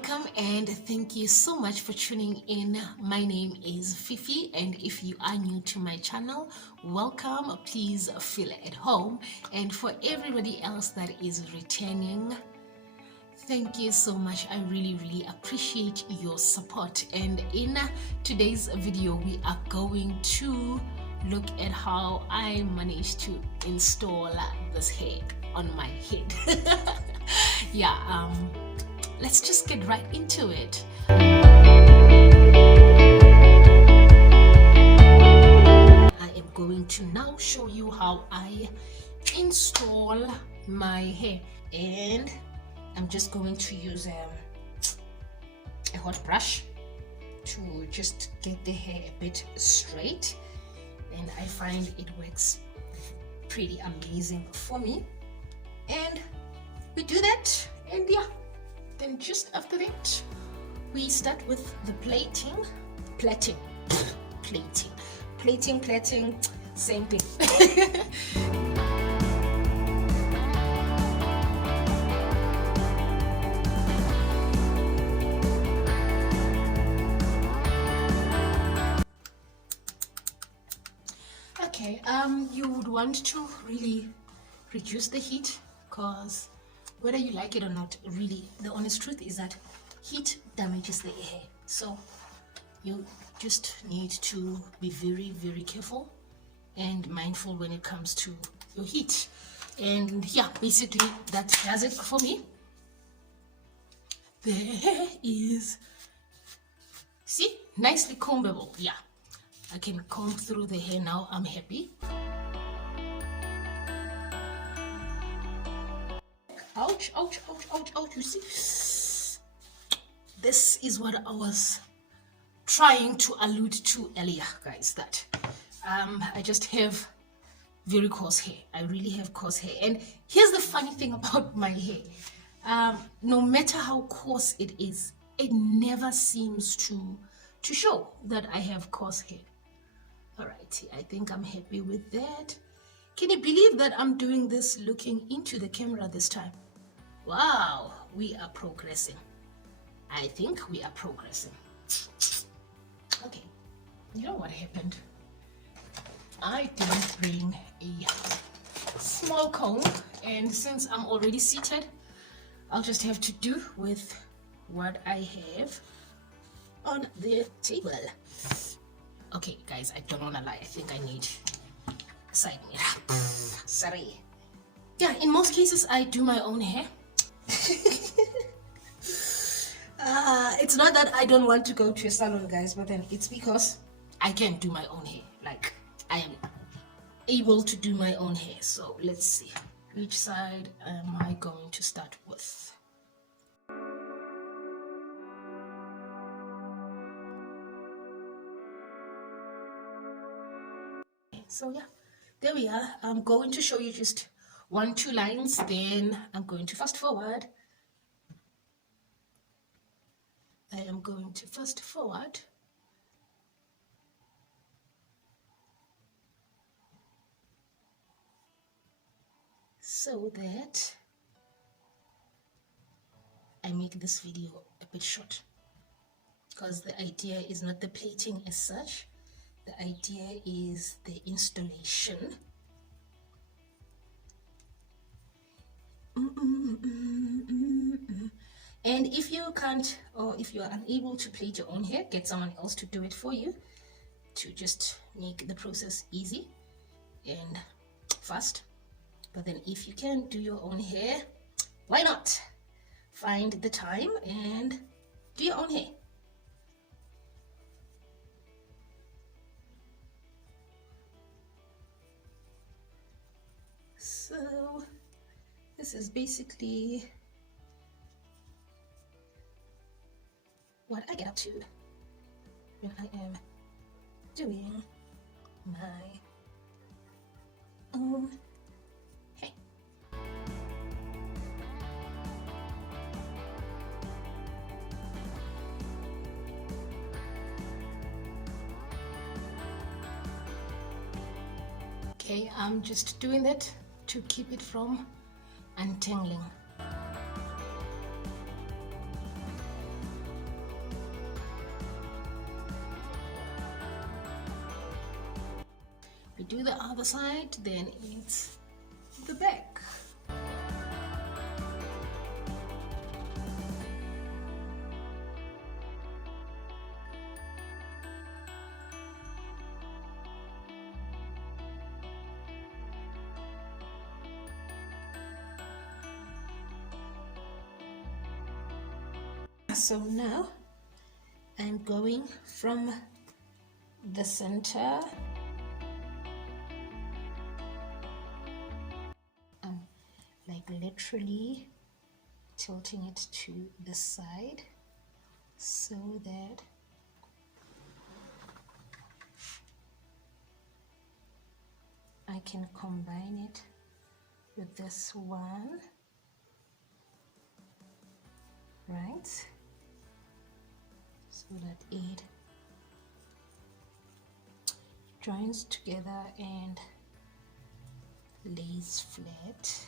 Welcome and thank you so much for tuning in. My name is Fifi, and if you are new to my channel, welcome. Please feel at home, and for everybody else that is returning, thank you so much. I really appreciate your support. And in today's video, we are going to look at how I managed to install this hair on my head. Yeah, let's just get right into it. I am going to now show you how I install my hair, and I'm just going to use a hot brush to just get the hair a bit straight, and I find it works pretty amazing for me. And we do that, and yeah, then just after that we start with the plating, same thing. Okay, you would want to really reduce the heat, because whether you like it or not, really the honest truth is that heat damages the hair. So you just need to be very careful and mindful when it comes to your heat. And yeah, basically that does it for me. The hair is, see, nicely combable. Yeah, I can comb through the hair now. I'm happy. Ouch, you see, this is what I was trying to allude to earlier, guys, that I just have very coarse hair. I really have coarse hair. And here's the funny thing about my hair, no matter how coarse it is, it never seems to show that I have coarse hair. All right, I think I'm happy with that. Can you believe that I'm doing this looking into the camera this time? Wow, we are progressing. I think we are progressing. Okay, you know what happened? I didn't bring a small comb, and since I'm already seated, I'll just have to do with what I have on the table. Okay, guys, I don't want to lie. I think I need a side mirror. Sorry. Yeah, in most cases, I do my own hair. It's not that I don't want to go to a salon, guys, but then it's because I can do my own hair. Like, I am able to do my own hair. So let's see, which side am I going to start with? So yeah, there we are. I'm going to show you just 1-2 lines, then I'm going to fast forward. I am going to fast forward. So that I make this video a bit short, because the idea is not the plating as such. The idea is the installation. And if you can't, or if you are unable to plait your own hair, get someone else to do it for you, to just make the process easy and fast. But then if you can do your own hair, why not? Find the time and do your own hair. So this is basically what I get up to when I am doing my own hair. Okay, I'm just doing that to keep it from untangling. We do the other side, then it's the back. So now I'm going from the center. I'm like literally tilting it to the side so that I can combine it with this one, right? So that it joins together and lays flat.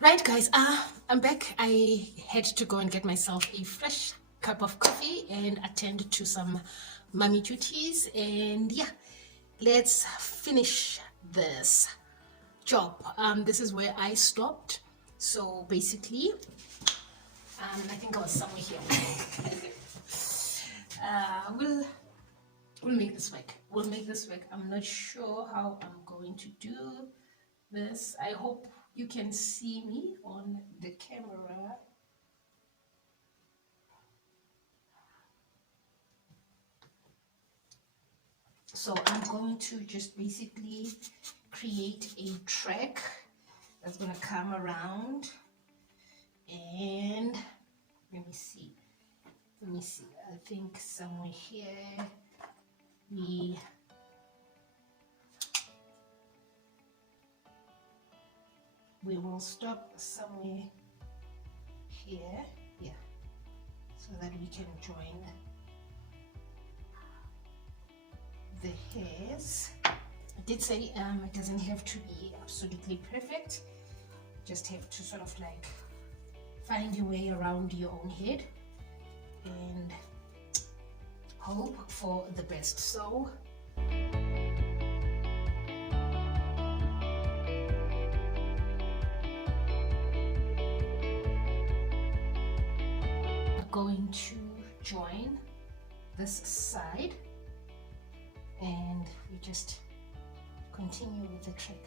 Right guys, I'm back. I had to go and get myself a fresh cup of coffee and attend to some mommy duties, and yeah, let's finish this job. This is where I stopped. So basically, I think I was somewhere here. We'll make this work. We'll make this work. I'm not sure how I'm going to do this. I hope you can see me on the camera. So I'm going to just basically create a track that's going to come around, and let me see, I think somewhere here we will stop somewhere here, yeah, so that we can join the hairs. I did say it doesn't have to be absolutely perfect, just have to sort of like find your way around your own head and hope for the best. So I'm going to join this side and we just continue with the trick.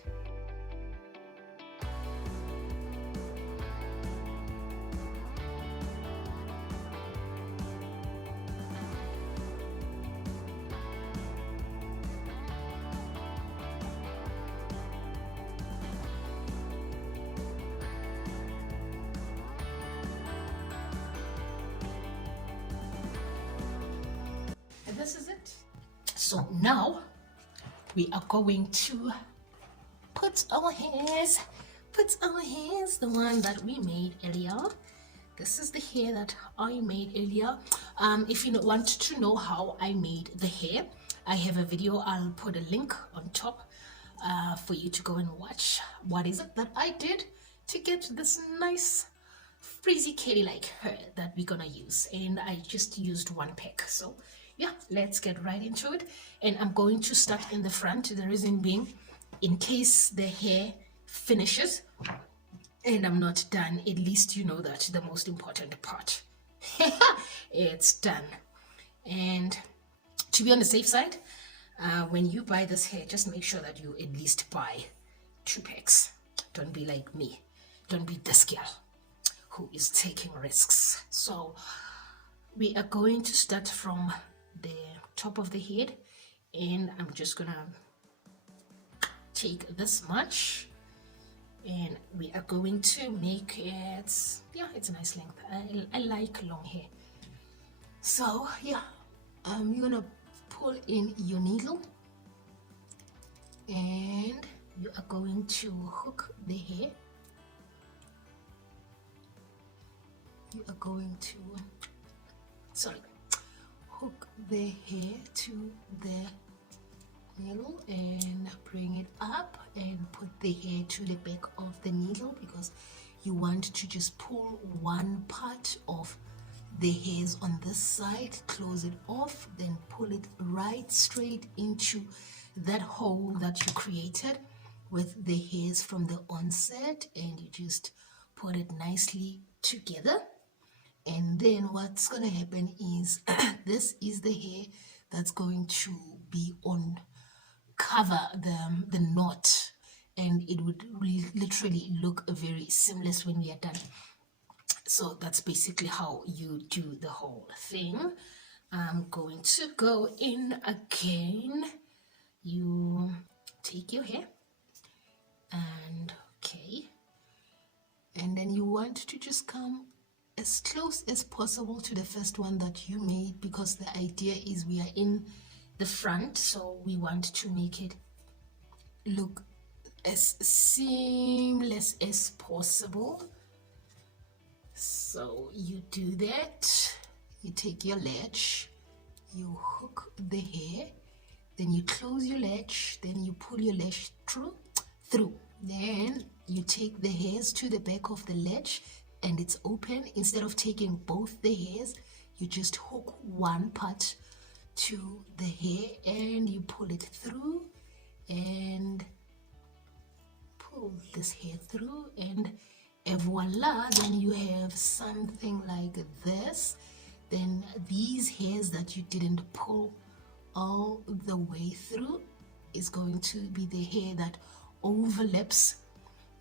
And this is it. So now we are going to put our hairs, the one that we made earlier. This is the hair that I made earlier. If you want to know how I made the hair, I have a video. I'll put a link on top for you to go and watch. What is it that I did to get this nice frizzy curly like hair that we're gonna use? And I just used one pack. So yeah, let's get right into it. And I'm going to start in the front. The reason being, in case the hair finishes and I'm not done, at least you know that the most important part it's done. And to be on the safe side, when you buy this hair, just make sure that you at least buy 2 packs. Don't be like me. Don't be this girl who is taking risks. So we are going to start from the top of the head, and I'm just gonna take this much, and we are going to make it, yeah, it's a nice length. I like long hair. So yeah, you're gonna pull in your needle and you are going to hook the hair. You are going to, hook the hair to the needle and bring it up and put the hair to the back of the needle, because you want to just pull one part of the hairs on this side, close it off, then pull it right straight into that hole that you created with the hairs from the onset, and you just put it nicely together. And then what's going to happen is this is the hair that's going to be on cover the knot, and it would literally look very seamless when we are done. So that's basically how you do the whole thing. I'm going to go in again. You take your hair and okay, and then you want to just come as close as possible to the first one that you made, because the idea is we are in the front, so we want to make it look as seamless as possible. So you do that, you take your ledge, you hook the hair, then you close your ledge, then you pull your ledge through, then you take the hairs to the back of the ledge and it's open. Instead of taking both the hairs, you just hook one part to the hair and you pull it through and pull this hair through, and voila, then you have something like this. Then these hairs that you didn't pull all the way through is going to be the hair that overlaps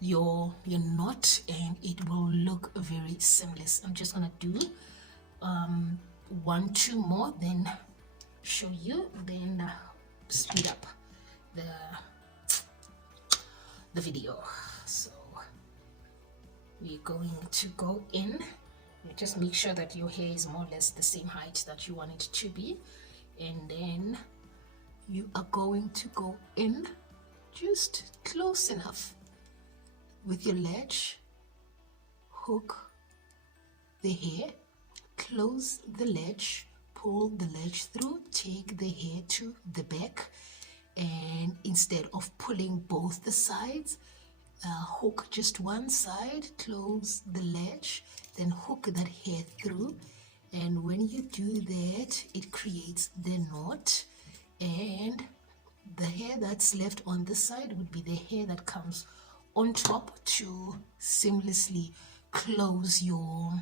your knot, and it will look very seamless. I'm just gonna do 1-2 more, then show you, then speed up the video. So we're going to go in. You just make sure that your hair is more or less the same height that you want it to be, and then you are going to go in just close enough with your ledge, hook the hair, close the ledge, pull the ledge through, take the hair to the back, and instead of pulling both the sides, hook just one side, close the ledge, then hook that hair through, and when you do that, it creates the knot, and the hair that's left on this side would be the hair that comes on top to seamlessly close your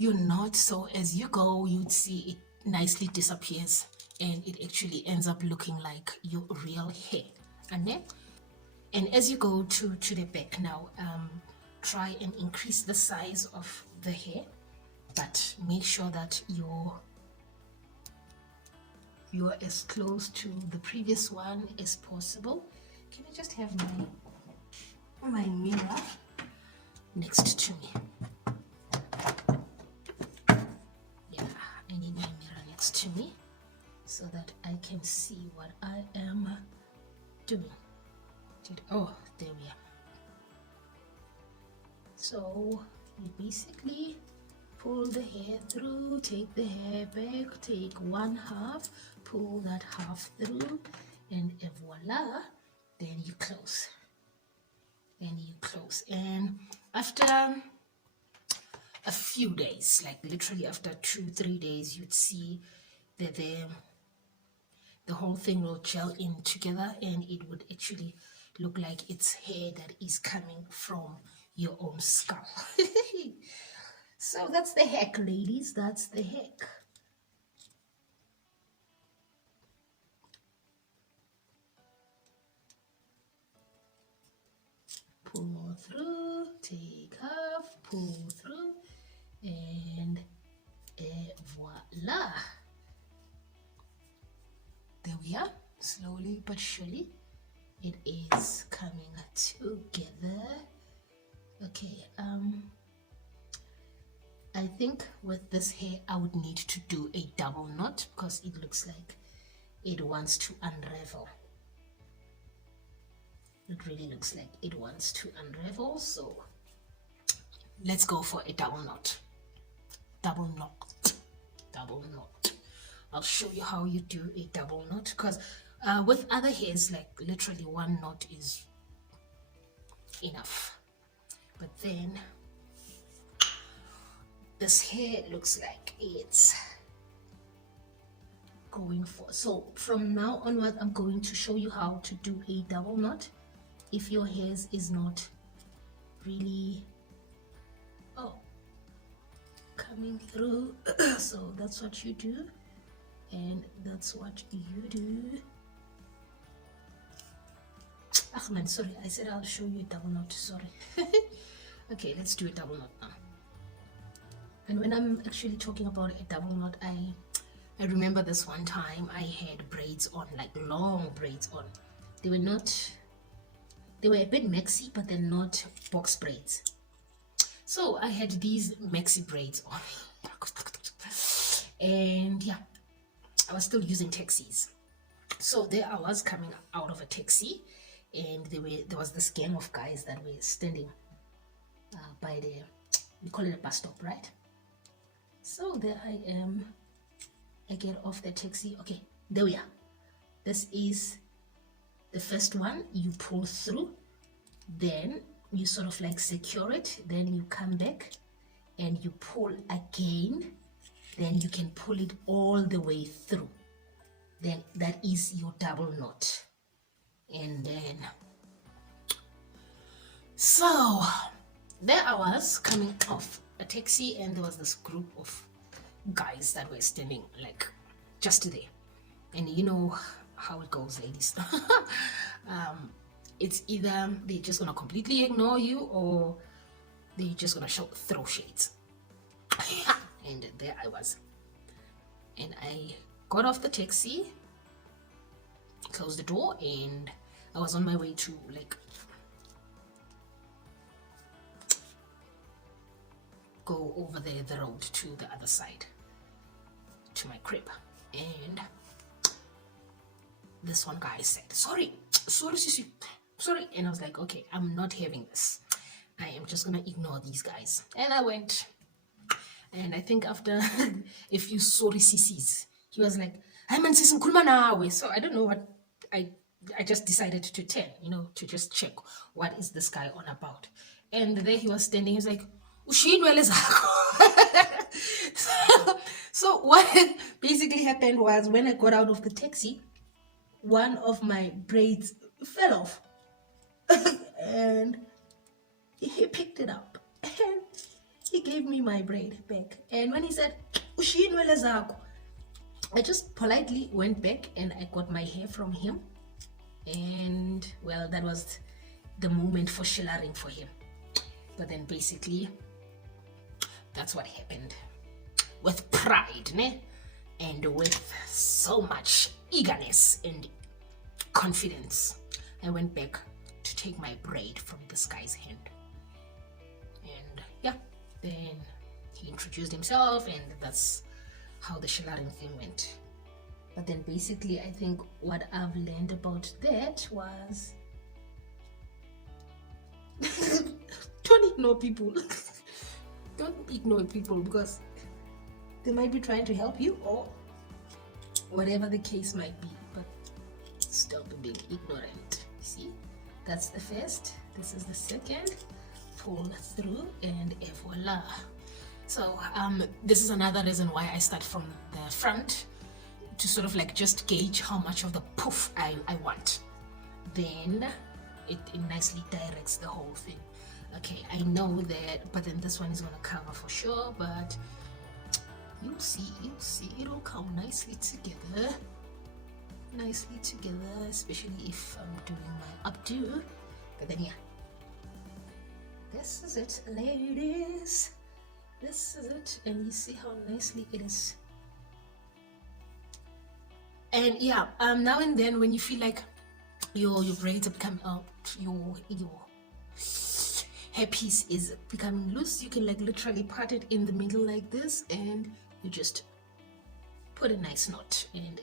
knot. So as you go, you'd see it nicely disappears and it actually ends up looking like your real hair. And as you go to the back now, try and increase the size of the hair, but make sure that you're as close to the previous one as possible. Can I just have my mirror next to me? Yeah, I need my mirror next to me so that I can see what I am doing. Oh, there we are. So you basically pull the hair through, take the hair back, take one half, pull that half through, and voila, then you close. And after a few days, like literally after 2-3 days, you'd see that the whole thing will gel in together, and it would actually look like it's hair that is coming from your own skull. So that's the heck, ladies, that's the heck. Pull through, take half, pull through, and voila. There we are. Slowly but surely it is coming together. Okay, I think with this hair I would need to do a double knot because it looks like it wants to unravel. It really looks like it wants to unravel, so let's go for a double knot. Double knot. I'll show you how you do a double knot, because with other hairs, like literally one knot is enough. But then this hair looks like it's going for, so from now onward I'm going to show you how to do a double knot if your hair is not really coming through. So that's what you do, and that's what you do. Ah man, sorry, I said I'll show you a double knot, sorry. Okay, let's do a double knot now. And when I'm actually talking about a double knot, I remember this one time I had braids on, like long braids on. They were a bit maxi, but they're not box braids. So I had these maxi braids on. And yeah, I was still using taxis. So there I was coming out of a taxi, and there was this gang of guys that were standing by we call it a bus stop, right? So there I am. I get off the taxi. Okay, there we are. This is the first one. You pull through, then you sort of like secure it, then you come back and you pull again, then you can pull it all the way through. Then that is your double knot. And then, so there I was coming off a taxi, and there was this group of guys that were standing like just there. And you know how it goes, ladies. It's either they're just gonna completely ignore you, or they're just gonna throw shades. And there I was, and I got off the taxi, closed the door, and I was on my way to like go over the road to the other side to my crib. And this one guy said, sorry Sissy, sorry. And I was like, okay, I'm not having this. I am just gonna ignore these guys. And I went, and I think after a few sorry sissies, he was like, I'm in Sisi ngikhuluma nawe. So I don't know what, I just decided to turn, to just check what is this guy on about. And there he was standing. He's like, ushiyinwele zakho. So what basically happened was, when I got out of the taxi, one of my braids fell off. And he picked it up and he gave me my braid back. And when he said, ushiyinwele zakho, I just politely went back and I got my hair from him. And well, that was the moment for shillering for him. But then basically, that's what happened. With pride, ne? And with so much eagerness and confidence, I went back to take my braid from this guy's hand. And yeah, then he introduced himself, and that's how the shillering thing went. But then basically, I think what I've learned about that was don't ignore people. Don't ignore people, because they might be trying to help you, or whatever the case might be. But stop being ignorant. See, that's the first. This is the second. Pull through, and voila. So this is another reason why I start from the front, to sort of like just gauge how much of the poof I want. Then it nicely directs the whole thing. Okay, I know that, but then this one is going to cover for sure, but you'll see, it'll come nicely together, especially if I'm doing my updo. But then yeah, this is it, ladies, this is it. And you see how nicely it is. And yeah, now and then when you feel like your braids are becoming out, your hairpiece is becoming loose, you can like literally part it in the middle like this, and you just put a nice knot, and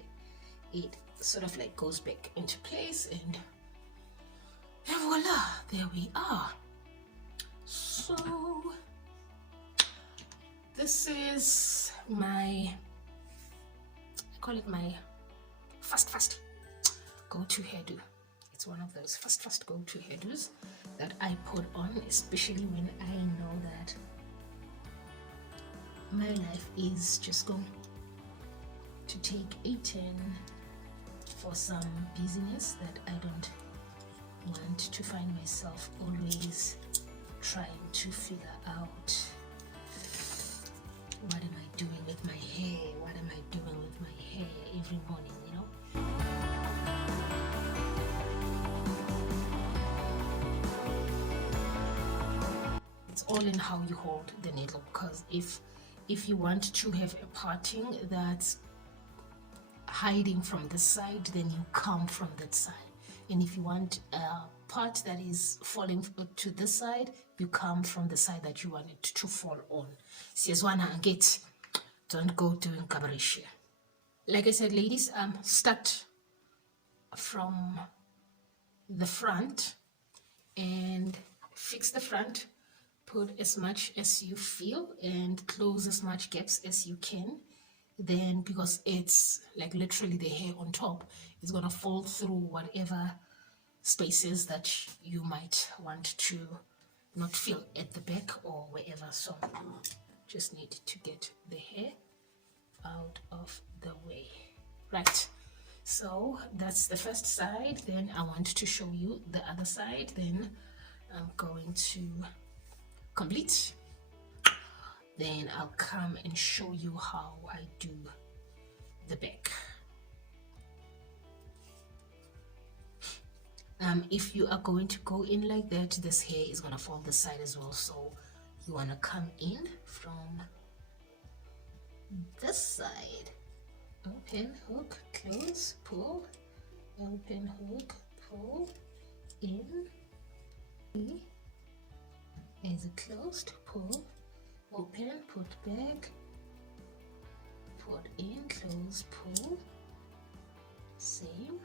it sort of like goes back into place, and voila, there we are. So this is my, I call it my fast go-to hairdo. It's one of those first go-to hairdos that I put on, especially when I know that my life is just going to take a turn for some busyness that I don't want to find myself always trying to figure out, what am I doing with my hair? What am I doing with my hair every morning, you know? It's all in how you hold the needle, because if you want to have a parting that's hiding from the side, then you come from that side. And if you want a part that is falling to this side, you come from the side that you want it to fall on. Get, don't go doing cabaret. Like I said, ladies, start from the front and fix the front. Put as much as you feel and close as much gaps as you can. Then, because it's like literally the hair on top is gonna fall through whatever spaces that you might want to not feel at the back or wherever. So just need to get the hair out of the way. Right, so that's the first side. Then I want to show you the other side. Then I'm going to complete. Then I'll come and show you how I do the back. If you are going to go in like that, this hair is going to fall this side as well. So you want to come in from this side. Open, hook, close, pull. Open, hook, pull, in. Is it closed? Pull. Open, put back, put in, close, pull, same.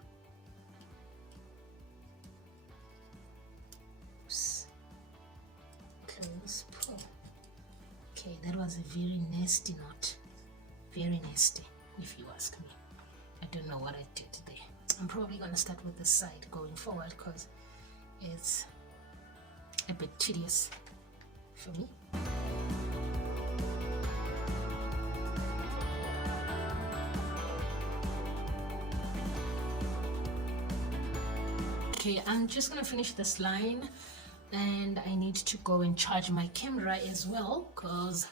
Oops. Close, pull. Okay, that was a very nasty knot. Very nasty, if you ask me. I don't know what I did there. I'm probably going to start with this side going forward because it's a bit tedious for me. Okay, I'm just gonna finish this line and I need to go and charge my camera as well because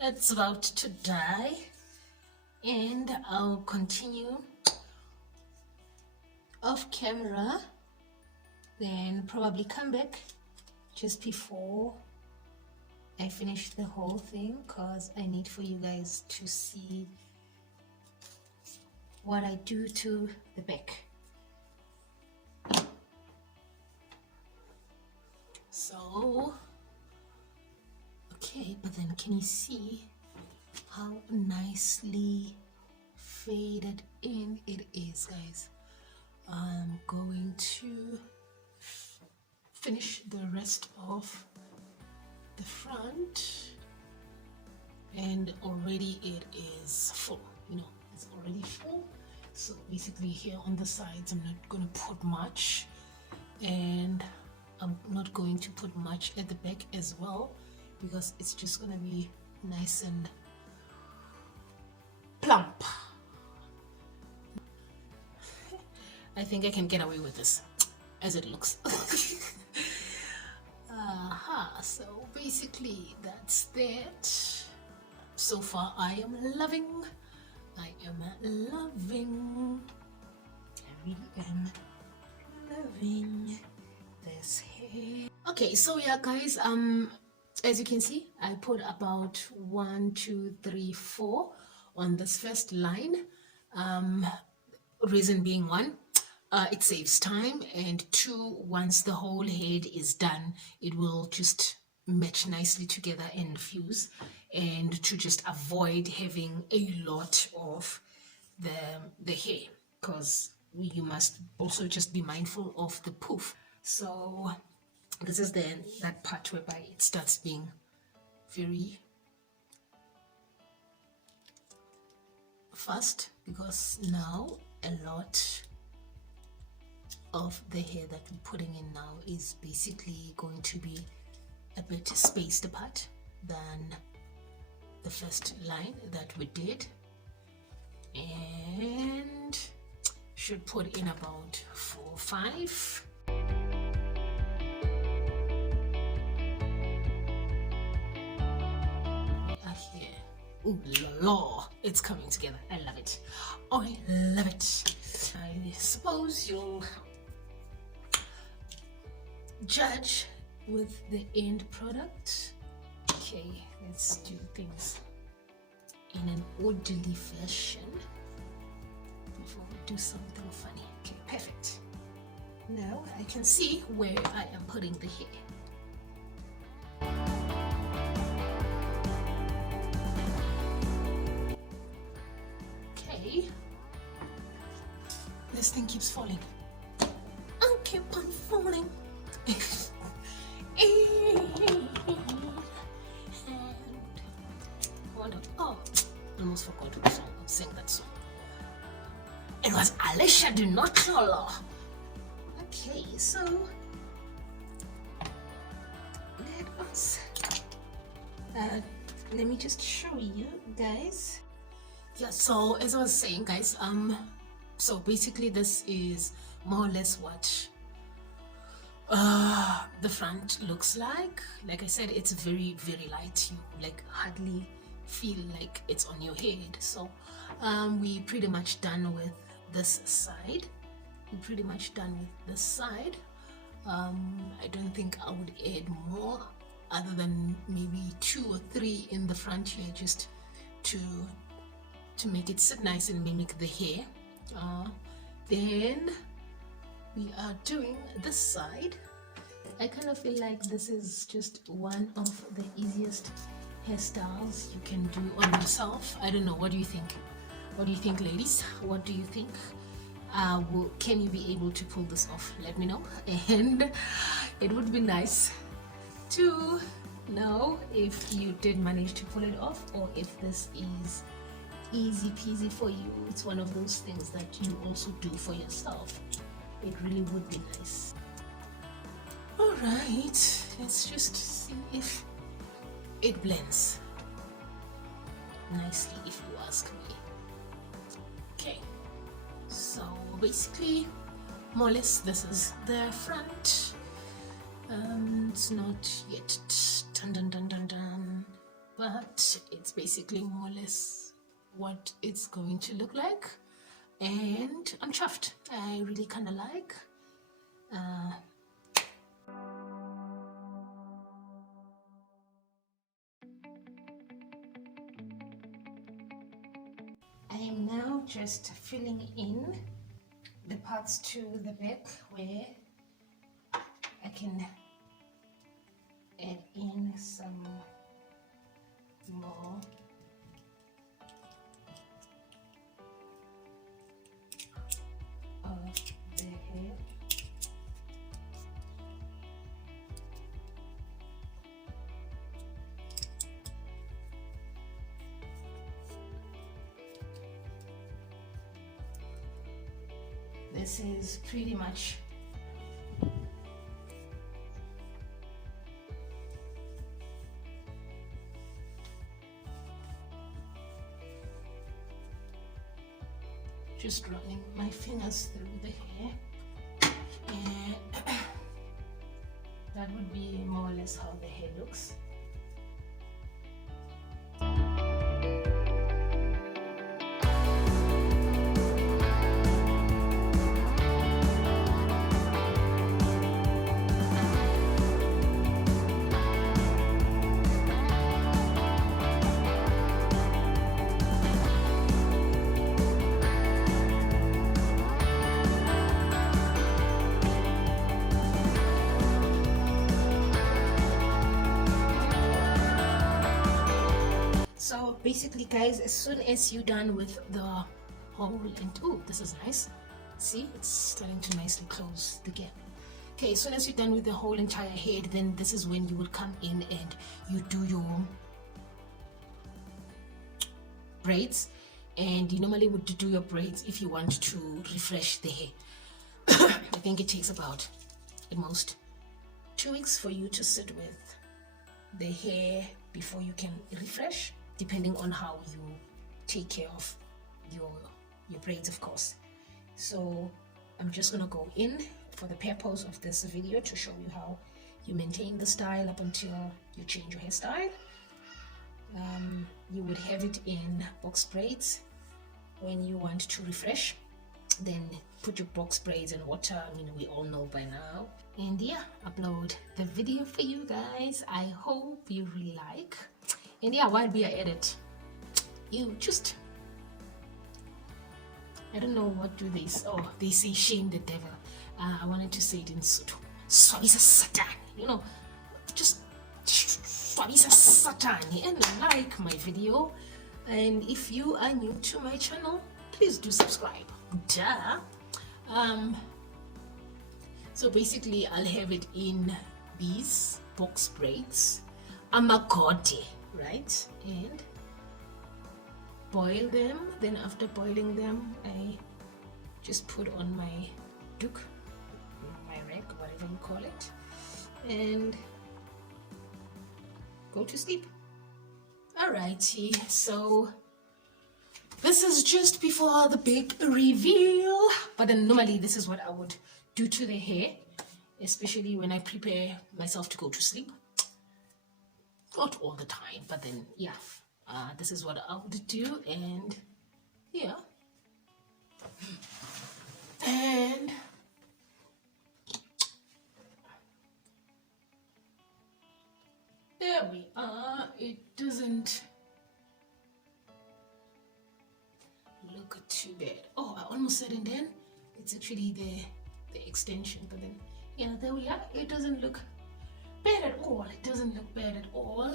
it's about to die, and I'll continue off camera, then probably come back just before I finish the whole thing because I need for you guys to see what I do to the back. So, okay, but then can you see how nicely faded in it is, guys? I'm going to finish the rest of the front, and already it is full, you know, it's already full. So basically here on the sides I'm not going to put much, and I'm not going to put much at the back as well because it's just going to be nice and plump. I think I can get away with this as it looks. So basically that's that. So far I am loving. I really am loving this hair. Okay, so yeah guys, as you can see, I put about 1 2 3 4 on this first line. Reason being, 1, it saves time, and 2, once the whole head is done, it will just match nicely together and fuse, and to just avoid having a lot of the hair, because you must also just be mindful of the poof. So this is that part whereby it starts being very fast, because now a lot of the hair that we're putting in now is basically going to be a bit spaced apart than the first line that we did, and should put in about 4 or 5. Ooh la, it's coming together. I love it. I love it. I suppose you'll judge with the end product. Okay, let's do things in an orderly fashion before we do something funny. Okay, perfect. Now I can see where I am putting the hair. This thing keeps falling. I keep on falling. Oh, almost forgot the song. I'll sing that song. It was Alicia Do Not Color. Okay, so let us let me just show you guys. Yeah, so as I was saying, guys, so basically this is more or less what the front looks like. Like I said, it's very, very light. You like hardly feel like it's on your head. So we pretty much done with this side. I don't think I would add more other than maybe 2 or 3 in the front here, just to make it sit nice and mimic the hair. Then we are doing this side. I kind of feel like this is just one of the easiest hairstyles you can do on yourself. I don't know, what do you think? What do you think, ladies? What do you think? Can you be able to pull this off? Let me know. And it would be nice to know if you did manage to pull it off, or if this is easy peasy for you. It's one of those things that you also do for yourself. It really would be nice. All right, let's just see if it blends nicely, if you ask me. Okay, so basically, more or less, this is the front. It's not yet done, but it's basically more or less what it's going to look like, and I'm chuffed. I really kind of like I am now just filling in the parts to the back where I can add in some more of the hair. This is pretty much just running my fingers through the hair, and that would be more or less how the hair looks. So basically, guys, as soon as you're done with the hole, and oh, this is nice. See, it's starting to nicely close the gap. Okay, as soon as you're done with the whole entire head, then this is when you would come in and you do your braids. And you normally would do your braids if you want to refresh the hair. think it takes about at most 2 weeks for you to sit with the hair before you can refresh, depending on how you take care of your braids, of course. So I'm just gonna go in for the purpose of this video to show you how you maintain the style up until you change your hairstyle. You would have it in box braids. When you want to refresh, then put your box braids in water. I mean, we all know by now. And yeah, upload the video for you guys. I hope you really like. And yeah, while we are at it, you just, I don't know what do they say. Oh, they say shame the devil. I wanted to say it in Sotho. Swabisa Satan. You know, just Swabisa Satan. And like my video. And if you are new to my channel, please do subscribe. Duh. So basically I'll have it in these box braids, amagoti, right? And boil them. Then after boiling them, I just put on my doek, my rag, whatever you call it, and go to sleep. Alrighty, so this is just before the big reveal, but then normally this is what I would do to the hair, especially when I prepare myself to go to sleep. Not all the time, but then yeah, this is what I would do. And yeah, and there we are. It doesn't look too bad. Oh, I almost said it then. It's actually the extension, but then yeah, there we are. It doesn't look bad at all. It doesn't look bad at all.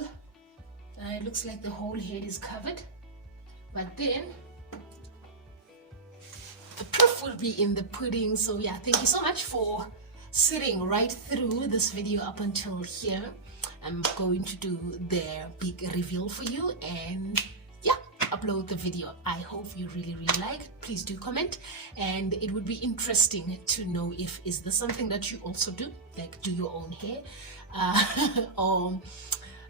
It looks like the whole head is covered, but then the proof will be in the pudding. So yeah, thank you so much for sitting right through this video up until here. I'm going to do the big reveal for you and yeah, upload the video. I hope you really like it. Please do comment, and it would be interesting to know if is this something that you also do, like do your own hair, or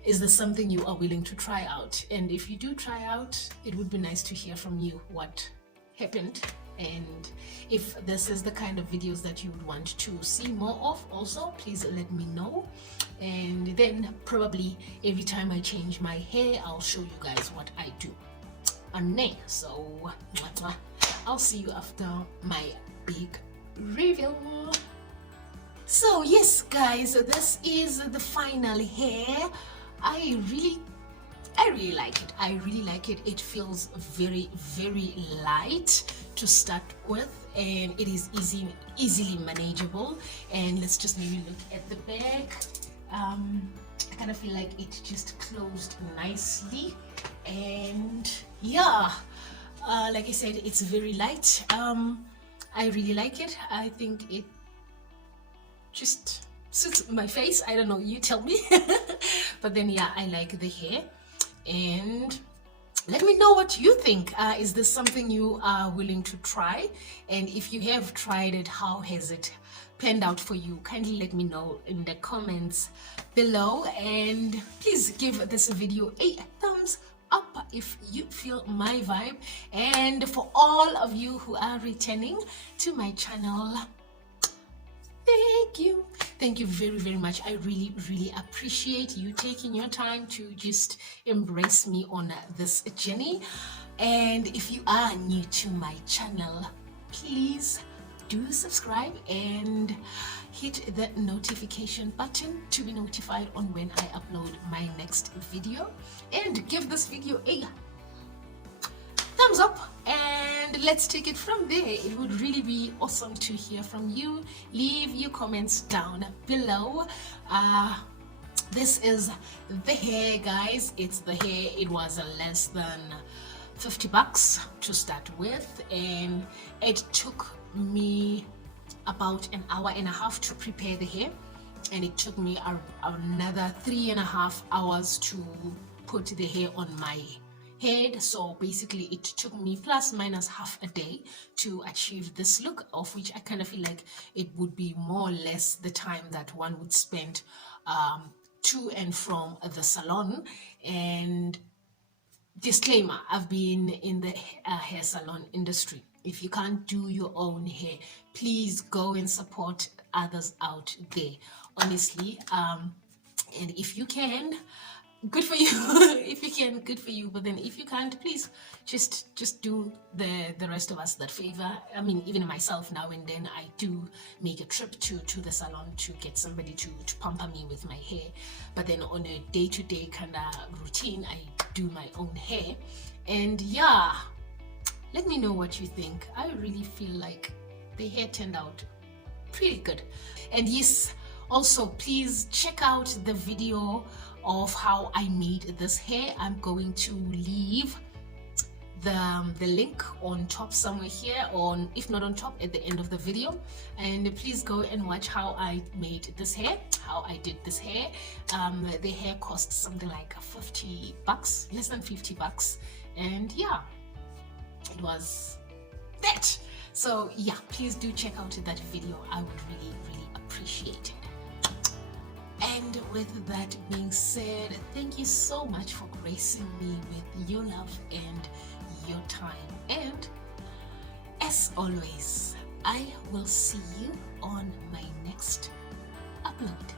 is this something you are willing to try out? And if you do try out, it would be nice to hear from you what happened, and if this is the kind of videos that you would want to see more of. Also, please let me know, and then probably every time I change my hair, I'll show you guys what I do. So I'll see you after my big reveal. So yes guys, this is the final hair. I really like it. I really like it. It feels very light to start with, and it is easily manageable. And let's just maybe look at the back. I kind of feel like it just closed nicely, and yeah, like I said, it's very light. I really like it. I think it just suits my face. I don't know, you tell me. But then yeah, I like the hair, and let me know what you think. Is this something you are willing to try? And if you have tried it, how has it panned out for you? Kindly let me know in the comments below, and please give this video a thumbs up if you feel my vibe. And for all of you who are returning to my channel, thank you very much. I really appreciate you taking your time to just embrace me on this journey. And if you are new to my channel, please do subscribe and hit the notification button to be notified on when I upload my next video, and give this video a thumbs up, and let's take it from there. It would really be awesome to hear from you. Leave your comments down below. This is the hair, guys. It's the hair. It was less than 50 bucks to start with, and it took me about an hour and a half to prepare the hair, and it took me another 3.5 hours to put the hair on my head. So basically it took me plus minus half a day to achieve this look, of which I kind of feel like it would be more or less the time that one would spend to and from the salon. And disclaimer, I've been in the hair salon industry. If you can't do your own hair, please go and support others out there, honestly. And if you can, good for you. If you can, good for you. But then if you can't, please just do the rest of us that favor. I mean, even myself, now and then I do make a trip to the salon to get somebody to pamper me with my hair. But then on a day-to-day kind of routine, I do my own hair. And yeah, let me know what you think. I really feel like the hair turned out pretty good. And yes, also please check out the video of how I made this hair. I'm going to leave the link on top somewhere here, on, if not on top, at the end of the video. And please go and watch how I made this hair, how I did this hair. The hair cost something like $50, less than $50. And yeah, it was that. So yeah, please do check out that video. I would really appreciate it. And with that being said, thank you so much for gracing me with your love and your time. And as always, I will see you on my next upload.